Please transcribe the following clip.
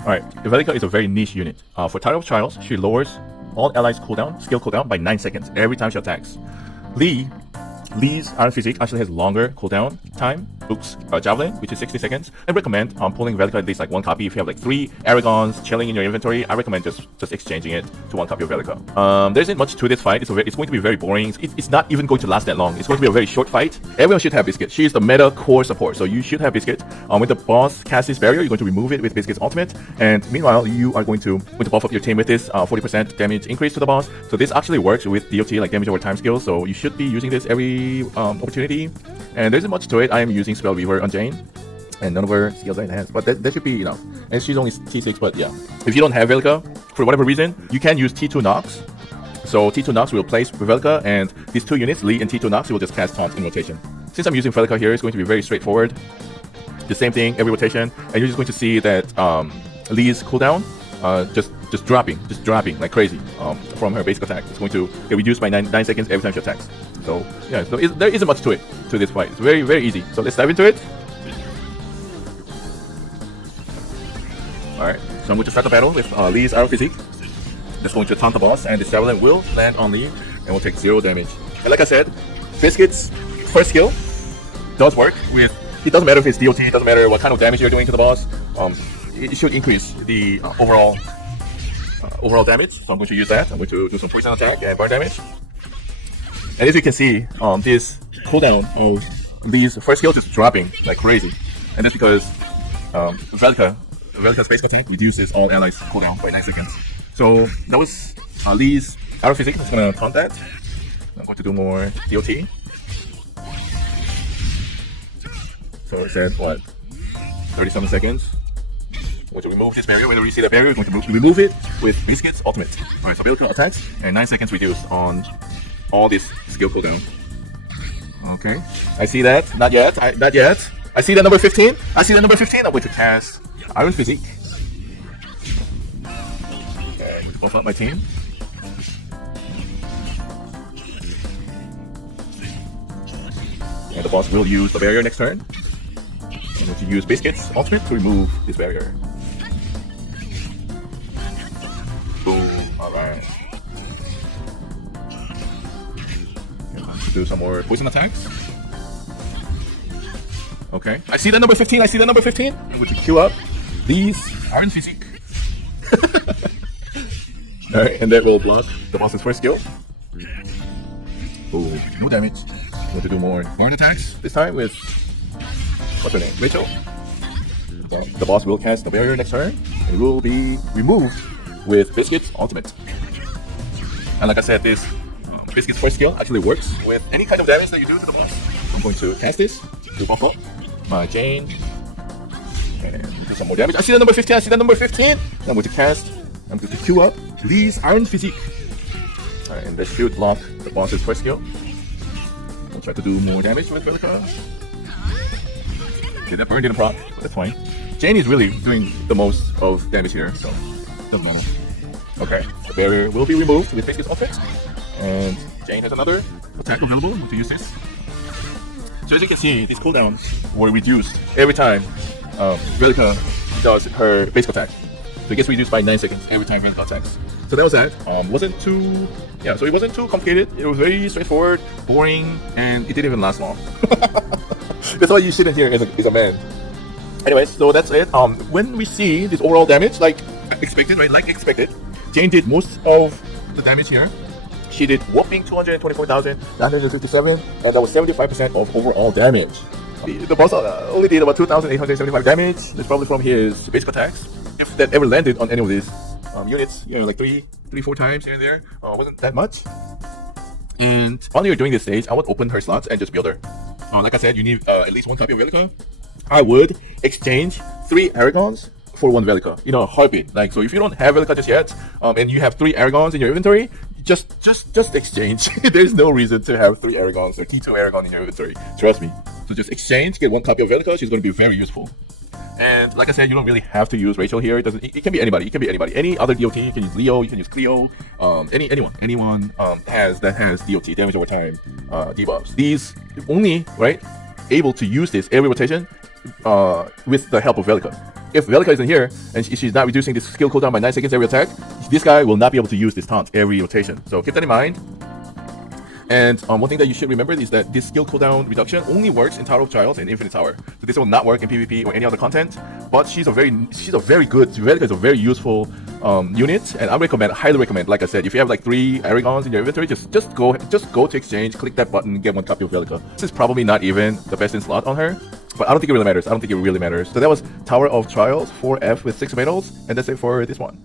Alright, Velica is a very niche unit. For Title of Trials, she lowers all allies skill cooldown by 9 seconds every time she attacks. Lee's Iron Physique actually has longer cooldown time. ROOK's Javelin, which is 60 seconds. I recommend pulling Velica at least like 1 copy. If you have like 3 Aragons chilling in your inventory, I recommend just exchanging it to 1 copy of Velica. There isn't much to this fight. It's going to be very boring. It's not even going to last that long. It's going to be a very short fight. Everyone should have Biscuit. She is the meta core support, so you should have Biscuit. When the boss casts this barrier, you're going to remove it with Biscuit's ultimate. And meanwhile, you are going to buff up your team with this 40% damage increase to the boss. So this actually works with DOT, like damage over time skills. So you should be using this every opportunity. And there isn't much to it. I am using Spell Weaver on Jane, and none of her skills are enhanced, but that should be enough. And she's only T6, but yeah. If you don't have Velica, for whatever reason, you can use T2 Nox. So T2 Nox will place Velica, and these 2 units, Lee and T2 Nox, will just cast taunts in rotation. Since I'm using Velica here, it's going to be very straightforward. The same thing every rotation, and you're just going to see that Lee's cooldown just dropping like crazy from her basic attack. It's going to get reduced by 9 seconds every time she attacks. So yeah, so there isn't much to it, to this fight. It's very, very easy. So let's dive into it. Alright, so I'm going to start the battle with Lee's Iron Physique. Just going to taunt the boss, and this Javelin will land on Lee, and will take 0 damage. And like I said, Biscuit's first skill does work with, it doesn't matter if it's DOT, it doesn't matter what kind of damage you're doing to the boss. It should increase the overall damage. So I'm going to use that. I'm going to do some poison attack and burn damage. And as you can see, this cooldown of Lee's first skill is dropping like crazy. And that's because Velica's basic attack reduces all allies cooldown by 9 seconds. So that was Lee's Iron Physique. I'm just gonna taunt that. I'm going to do more DOT. So it said what? 37 seconds. I'm going to remove this barrier. Whenever you see that barrier, we're going to remove it with Biscuit's ultimate. Alright, so Velica attacks, and 9 seconds reduced on all this skill cooldown. Okay, I see that. Not yet. Not yet. I see that number 15. I see that number 15. I'm going to cast Iron Physique. Okay, buff up my team. And the boss will use the barrier next turn. I'm going to use Biscuit's ultimate to remove this barrier. Boom. Alright. Do some more poison attacks. Okay. I see that number 15. I see that number 15. I'm going to queue up these Iron Physique. Alright, and that will block the boss's first skill. Boom. No damage. I'm going to do more burn attacks. This time with, what's her name? Rachel. The boss will cast the barrier next turn, and it will be removed with Biscuit's ultimate. And like I said, this Biscuit's first skill actually works with any kind of damage that you do to the boss. I'm going to cast this to buff up my Jane, and do some more damage. I see that number 15. I see that number 15. I'm going to cast. I'm going to queue up Lee's Iron Physique. Alright, and that should block the boss's first skill. I'll try to do more damage with Velica. Okay, that burn didn't proc, but that's fine. Jane is really doing the most of damage here, so that's normal. Okay, the barrier will be removed with Biscuit's ultimate. And Jane has another attack available. I'm going to use this. So as you can see, these cooldowns were reduced every time Velica does her basic attack. So it gets reduced by 9 seconds every time Velica attacks. So that was that. So it wasn't too complicated. It was very straightforward, boring, and it didn't even last long. That's why you sit in here as a man. Anyways, so that's it. When we see this overall damage, like expected, right? Like expected, Jane did most of the damage here. She did whopping 224,957, and that was 75% of overall damage. The boss only did about 2,875 damage. That's probably from his basic attacks. If that ever landed on any of these units, like 3-4 times here and there, wasn't that much. And while you're doing this stage, I would open her slots and just build her. Like I said, you need at least 1 copy of Velica. I would exchange 3 Aragons for 1 Velica, a heartbeat. Like, so if you don't have Velica just yet, and you have 3 Aragons in your inventory, just exchange. There's no reason to have 3 Aragons or T2 Aragon in your inventory. Trust me. So just exchange, get 1 copy of Velica. She's going to be very useful. And like I said, you don't really have to use Rachel here. It can be anybody. It can be anybody. Any other DOT. You can use Leo. You can use Cleo. Anyone has DOT, damage over time debuffs. These only able to use this every rotation with the help of Velica. if Velika isn't here and she's not reducing this skill cooldown by 9 seconds every attack, this guy will not be able to use this taunt every rotation. So keep that in mind. And one thing that you should remember is that this skill cooldown reduction only works in Tower of Trials and Infinite Tower. So this will not work in PvP or any other content. But she's a very good. Velika is a very useful unit, and highly recommend. Like I said, if you have like 3 Aragons in your inventory, just go to exchange, click that button, get 1 copy of Velika. This is probably not even the best in slot on her, but I don't think it really matters. So that was Tower of Trials 4F with 6 medals, and that's it for this one.